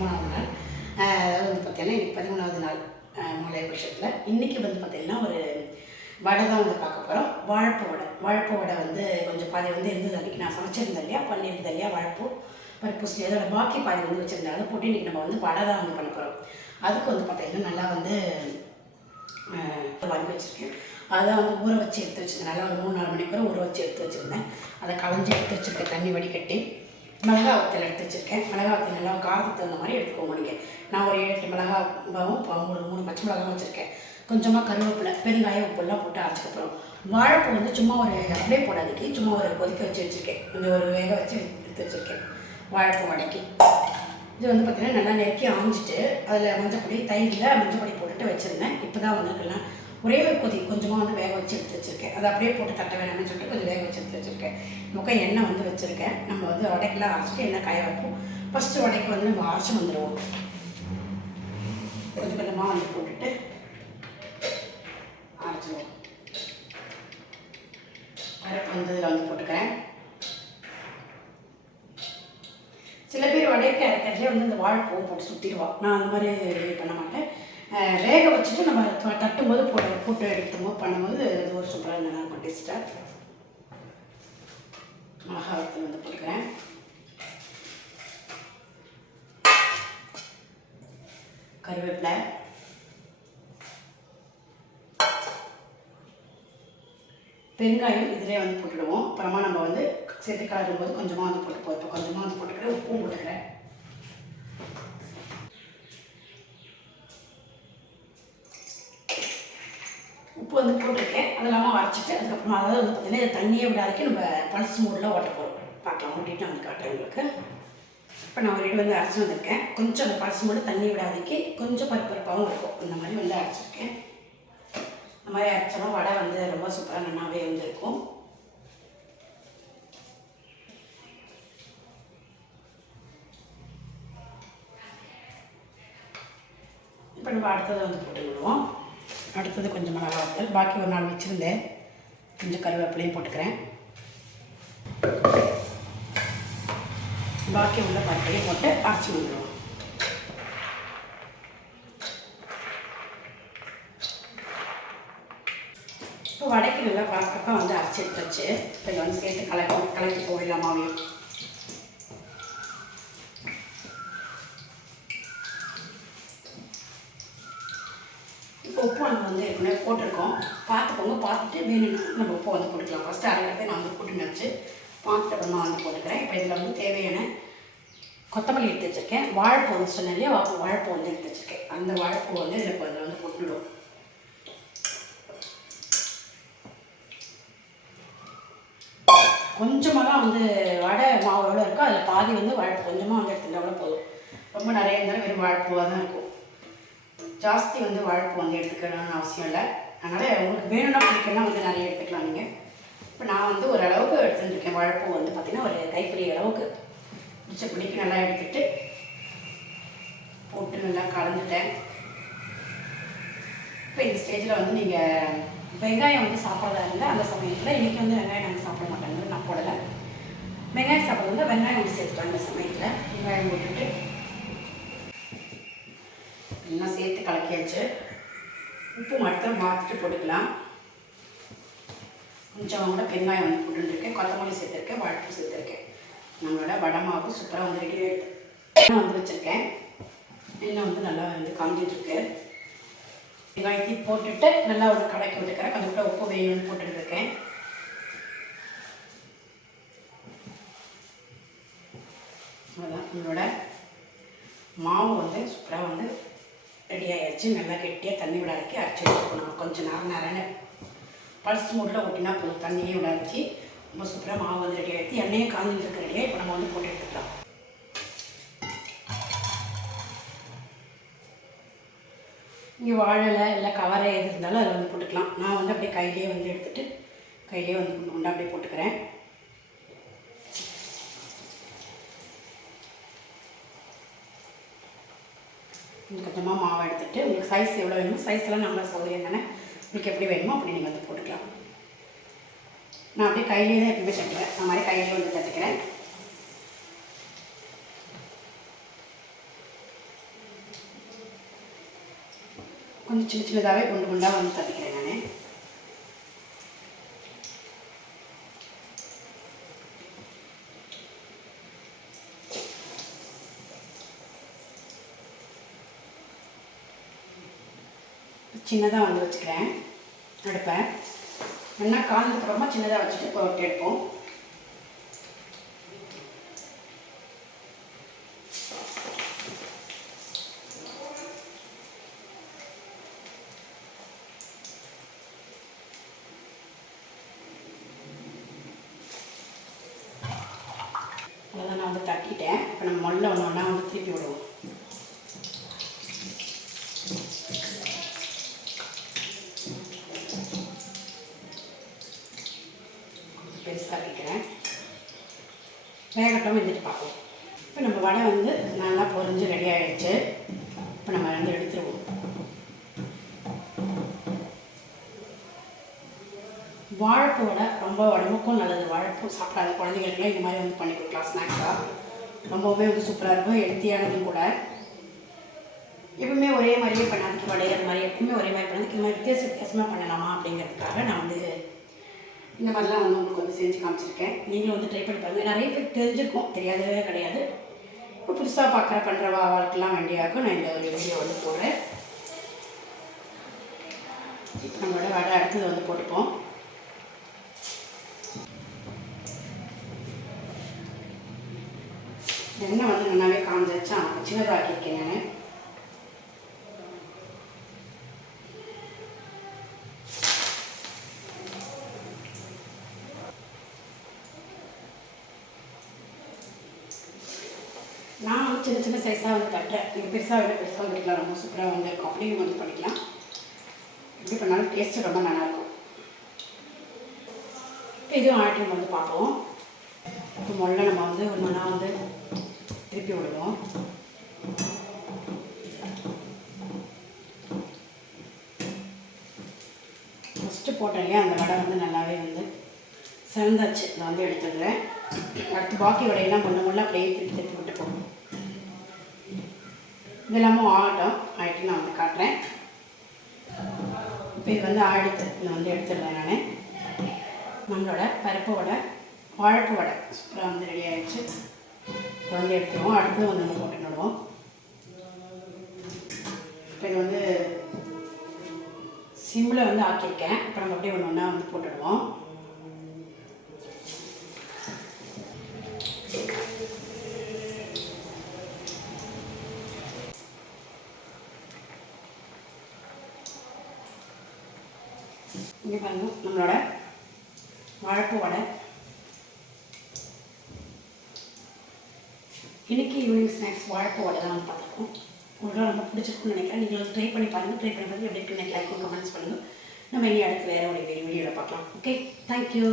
13வது நாள். அதாவது வந்து பார்த்தீங்கன்னா இன்றைக்கி 13வது நாள் மலை விஷயத்தில். இன்றைக்கி வந்து பார்த்திங்கன்னா ஒரு வடை தான் வந்து பார்க்க போகிறோம். வாழைப்பூ வடை வந்து கொஞ்சம் பாதி வந்து இருந்தது. அன்றைக்கி நான் சமைச்சிருந்தேன் இல்லையா, பண்ணியிருந்தேன் இல்லையா, வாழைப்பூ பருப்பு அதோட பாக்கி பாதி வந்து வச்சுருந்தேன். அதை போட்டு இன்றைக்கி நம்ம வந்து வடை தான் வந்து பண்ண போகிறோம். அதுக்கு வந்து பார்த்திங்கன்னா நல்லா வந்து வாங்கி வச்சுருக்கேன். அதை வந்து ஊற வச்சு எடுத்து வச்சுருந்தேன். நல்லா ஒரு 3-4 மணிக்கூட ஊற வச்சு எடுத்து வச்சுருந்தேன். அதை களைஞ்சி எடுத்து வச்சுருக்கேன், தண்ணி வடிகட்டி. மிளகா வத்தல் எடுத்து வச்சுருக்கேன். மிளகா வத்தல் நல்லா காரத்துக்கு தகுந்த மாதிரி எடுத்துக்கோங்க நீங்கள். நான் ஒரு 7-8 மிளகாவும் 3 பச்சை மிளகாவும் வச்சுருக்கேன். கொஞ்சமாக கருவேப்பிலை, பெருங்காயம், உப்புலாம் போட்டு அரைச்சிக்க போகிறோம். வாழைப்பூ வந்து சும்மா ஒரு அப்படியே போடாதுக்கு சும்மா ஒரு கொதிக்க வச்சு வச்சுருக்கேன். கொஞ்சம் ஒரு வேக வச்சு எடுத்து வச்சுருக்கேன் வாழைப்பூ வடைக்கு. இது வந்து பார்த்திங்கன்னா நல்லா நெருக்கி ஆஞ்சிட்டு அதில் மஞ்சப்பொடி, தயிரில் மஞ்சப்பொடி போட்டுட்டு வச்சுருந்தேன். இப்போ தான் வந்துருக்கலாம் ஒரே ஒரு கொதி கொஞ்சமாக வந்து வேக வச்சு எடுத்து வச்சுருக்கேன். அதை அப்படியே போட்டு தட்ட வேணாம்னு சொல்லிட்டு கொஞ்சம் வேக வச்சு எடுத்து வச்சுருக்கேன். முக்கம் எண்ணெய் வந்து வச்சுருக்கேன். நம்ம வந்து வடைக்கெல்லாம் அரைச்சிட்டு எண்ணெய் காய வைப்போம். ஃபஸ்ட்டு வடைக்கு வந்து நம்ம அரைச்சி வந்துடுவோம். கொஞ்சம் கொஞ்சமாக வந்து போட்டுட்டு அரைச்சிடுவோம். பருப்பு வந்து இதில் வந்து போட்டுக்கிறேன். சில பேர் வடைக்கு அரைக்கிறதே வந்து இந்த வாழைப்பூவை போட்டு சுற்றிடுவான். நான் அந்த மாதிரி ரெடி பண்ண மாட்டேன். வேக வச்சுட்டு நம்ம தட்டும்போது போட்டு எடுக்கும்போது பண்ணும்போது அது ஒரு சூப்பராக நல்லாயிருக்கும் டேஸ்ட்டாக. மிளகா வத்தல் வந்து போட்டுக்கிறேன். கருவேப்பிலை, பெருங்காயம் இதிலே வந்து போட்டுடுவோம். அப்புறமா நம்ம வந்து சேர்த்து கலரும் போது கொஞ்சமாக வந்து போட்டு இப்போ கொஞ்சமாக வந்து போட்டுக்கிறேன். உப்பும் போட்டுக்கிறேன். உப்பு வந்து போட்டிருக்கேன். அது இல்லாமல் அரைச்சிட்டு அதுக்கப்புறமா அதாவது வந்து பார்த்திங்கன்னா இதை தண்ணியே விடாதக்கு நம்ம பல்ஸ் மூடில் ஓட்ட போகிறோம். பார்க்கலாம், ஊட்டிட்டு வந்து காட்டுறேன் உங்களுக்கு. இப்போ நான் ஒரு இடி வந்து அரைச்சி வந்திருக்கேன். கொஞ்சம் அந்த பல்ஸ் மூடி தண்ணி விடாதக்கு கொஞ்சம் பருப்பாகவும் இருக்கும். இந்த மாதிரி வந்து அரைச்சிருக்கேன். இந்த மாதிரி அரைச்சோம்னா வடை வந்து ரொம்ப சூப்பராக நல்லாவே வந்துருக்கும். இப்போ நம்ம அடுத்ததை வந்து போட்டு விடுவோம். அடுத்தது கொஞ்சம் மிளகா வத்தல், பாக்கி ஒரு நாள் வச்சுருந்தேன். கொஞ்சம் கருவேப்பிலையும் போட்டுக்கிறேன். பாக்கி உள்ள பருப்பையும் போட்டு அரைச்சி விடுவோம். இப்போ வடைக்கு நல்லா பக்கம் வந்து அரைச்சி எடுத்துச்சு. இப்போ இதை வந்து சேர்த்து கலக்கி போடலாமாவையும். இப்போ உப்பு நம்ம வந்து ஏற்கனவே போட்டிருக்கோம். பார்த்துக்கோங்க. பார்த்துட்டு வேணும்னா நம்ம உப்பு வந்து போட்டுக்கலாம். ஃபஸ்ட்டு அரைக்கிறதே நான் வந்து போட்டு நினச்சி பார்த்துட்டு அப்புறமா வந்து போட்டுக்கிறேன். இப்போ இதில் வந்து தேவையான கொத்தமல்லி எடுத்து வச்சுருக்கேன். வாழைப்பூ வந்து சொன்னேன் இல்லையா, வாழைப்பூ வந்து எடுத்து வச்சுருக்கேன். அந்த வாழைப்பூ வந்து இதில் வந்து போட்டுவிடும். கொஞ்சமாக தான் வந்து வடை மாவு எவ்வளோ இருக்கோ அதில் பாதி வந்து வாழைப்பூ கொஞ்சமாக வந்து எடுத்துகிட்டா போதும். ரொம்ப நிறைய இருந்தாலும் வெறும் வாழைப்பூவாக தான் இருக்கும். ஜாஸ்தி வந்து வாழைப்பூ வந்து எடுத்துக்கணும்னு அவசியம் இல்லை. அதனால் உங்களுக்கு வேணும்னா பிடிக்கணும்னா வந்து நிறைய எடுத்துக்கலாம் நீங்கள். இப்போ நான் வந்து ஓரளவுக்கு எடுத்துட்டுருக்கேன். வாழைப்பூ வந்து பார்த்திங்கன்னா ஒரு கைப்பிடி அளவுக்கு பிடிச்ச பிடிக்கு நல்லா எடுத்துகிட்டு போட்டு நல்லா கலந்துட்டேன். இப்போ இந்த ஸ்டேஜில் வந்து நீங்கள் வெங்காயம் வந்து சாப்பிட்றதா இருந்தால் அந்த சமயத்தில் இன்றைக்கி வந்து வெங்காயம் நாங்கள் சாப்பிட மாட்டாங்க, நான் போடலை. வெங்காயம் சாப்பிட்றது வந்து வெங்காயம் வந்து சேர்த்துட்டோம். இந்த சமயத்தில் வெங்காயம் போட்டுட்டு எல்லாம் சேர்த்து கலக்கியாச்சு. உப்பு மட்டும் பார்த்துட்டு போட்டுக்கலாம். கொஞ்சம் கூட பெருங்காயம் வந்து போட்டுருக்கேன். கொத்தமல்லி சேர்த்துருக்கேன். வாழைப்பூ சேர்த்துருக்கேன். நம்மளோட வடை மாவு சூப்பராக வந்து ரெடி ஆகிடுது. எண்ணெய் வந்து வச்சுருக்கேன். எண்ணெய் வந்து நல்லா வந்து காஞ்சிட்ருக்கு. வெங்காயத்தையும் போட்டுட்டு நல்லா ஒரு கலக்கி விட்டுக்கிறேன். கொஞ்சம் கூட உப்பு வேணும்னு போட்டுருக்கேன். அவ்வளோதான், நம்மளோட மாவு வந்து சூப்பராக வந்து ரெடி ஆகிடுச்சு. நல்லா கெட்டியாக தண்ணி விடாதக்கி அரைச்சி எடுத்துக்கணும். கொஞ்சம் நேரம் பல்ஸ் மூடில் ஓட்டினா போதும். தண்ணியே விடாதக்கி ரொம்ப சூப்பராக மாவு வந்து ரெடி ஆகிடுச்சு. எண்ணெயே காஞ்சிட்டு இருக்க ரெடியாக இப்போ நம்ம வந்து போட்டு எடுத்துக்கலாம். இங்கே வாழலை இல்லை கவரை எது இருந்தாலும் அதில் வந்து போட்டுக்கலாம். நான் வந்து அப்படியே கையிலே வந்து எடுத்துகிட்டு கையிலே வந்து கொண்டு அப்படியே போட்டுக்கிறேன். கொஞ்சமாக மாவு எடுத்துகிட்டு உங்களுக்கு சைஸ் எவ்வளோ வேணுமோ சைஸ்லாம் நம்மளோட சௌகரியம் தானே. உங்களுக்கு எப்படி வேணுமோ அப்படி நீங்கள் வந்து போட்டுக்கலாம். நான் அப்படியே கையிலே தான் எப்பவுமே தட்டுவேன். அந்த மாதிரி கையிலே வந்து தட்டுக்கிறேன். கொஞ்சம் சின்ன சின்னதாகவே குண்டு குண்டாக வந்து தட்டிக்கிறேன் நான். சின்னதாக வந்து வச்சுக்கிறேன் அடுப்பை. எண்ணெய் காய்ஞ்சதுக்கப்புறமா சின்னதாக வச்சுட்டு போட்டு எடுப்போம். அவ்வளோதான், நான் வந்து தட்டிட்டேன். இப்போ நம்ம மொல்ல ஒன்று ஒன்றா வந்து திருப்பி விடுவோம். பெருசாக வைக்கிறேன், வேகட்டும் வந்துட்டு பார்ப்போம். இப்போ நம்ம வடை வந்து நல்லா பொரிஞ்சு ரெடி ஆகிடுச்சு. இப்போ நம்ம வந்து எடுத்துருவோம். வாழைப்பூ வடை ரொம்ப உடம்புக்கும் நல்லது. வாழைப்பூ சாப்பிடாத குழந்தைங்களுக்குலாம் இது மாதிரி வந்து பண்ணி கொடுக்கலாம் ஸ்நாக்ஸாக. ரொம்பவே வந்து சூப்பராக இருக்கும், ஹெல்த்தியானதும் கூட. எப்பவுமே ஒரே மாதிரியே பண்ணாதுக்கு வடை அது மாதிரி எப்பவுமே ஒரே மாதிரி பண்ணாதுக்கு இது மாதிரி வித்தியாசமாக பண்ணலாமா அப்படிங்கிறதுக்காக நான் வந்து இந்த மாதிரிலாம் வந்து உங்களுக்கு வந்து செஞ்சு காமிச்சிருக்கேன். நீங்களும் வந்து ட்ரை பண்ணி பாருங்கள். நிறைய பேர் தெரிஞ்சிருக்கும், தெரியாதவே கிடையாது. இப்போ புதுசாக பண்ணுற வாழ்க்கைலாம் வேண்டியாக்கும் நான் இந்த ஒரு வீடியோ வந்து போடுறேன். இப்போ நம்மளோட வடை அடுத்தது வந்து போட்டுப்போம். எண்ணெய் வந்து நல்லாவே காஞ்சிருச்சா, சின்னதாக ஆக்கியிருக்கேன் நான். நான் வந்து சின்ன சின்ன சைஸாக வந்து தட்டுறேன். நீங்கள் பெருசாக விட பெருசாக பண்ணிக்கலாம், ரொம்ப சூப்பராக வந்து இருக்கும். அப்படியும் வந்து பண்ணிக்கலாம். எப்படி பண்ணாலும் டேஸ்ட்டு ரொம்ப நல்லாயிருக்கும். இப்போ இதுவும் ஆட்டி வந்து பார்ப்போம். இப்போ முதல்ல நம்ம வந்து ஒரு மணி நேரம் வந்து திருப்பி விடுவோம். ஃபஸ்ட்டு போட்டேன் இல்லையா, அந்த வடை வந்து நல்லாவே வந்து சிறந்தாச்சு. நான் வந்து எடுத்துடுறேன். அடுத்து பாக்கி வடையெல்லாம் முள்ள அப்படியே திருப்பி திருப்பி விட்டு போகணும். இதெல்லாமும் ஆகிட்டு நான் வந்து காட்டுறேன். இப்போ இது வந்து ஆடித்து இதை வந்து எடுத்துடுறேன் நான். நம்மளோட பருப்பு வடை, வாழைப்பூ வடை சூப்பராக வந்து ரெடி ஆகிடுச்சு. இதை வந்து எடுத்துருவோம். அடுத்து வந்து நம்ம போட்டுடுவோம். இப்போ இது வந்து சிம்மில் வந்து ஆக்கியிருக்கேன். இப்போ நம்ம அப்படியே ஒன்று ஒன்றா வந்து போட்டுடுவோம். இங்கே பாருங்க, நம்மளோட வாழைப்பூ வடை இன்றைக்கி ஈவினிங் ஸ்நாக்ஸ் வாழைப்பூ வடை தான் வந்து பார்த்துருக்கோம். உங்களுக்கு ரொம்ப பிடிச்சிருக்குன்னு நினைக்கிறேன். நீங்கள் வந்து ட்ரை பண்ணி பாருங்கள். ட்ரை பண்ணி பார்த்து எப்படி இருக்குன்னு லைக் கமெண்ட்ஸ் பண்ணுங்கள். நம்ம இனி அடுத்து வேறு ஒரு வீடியோவில் பார்க்கலாம். Okay, thank you.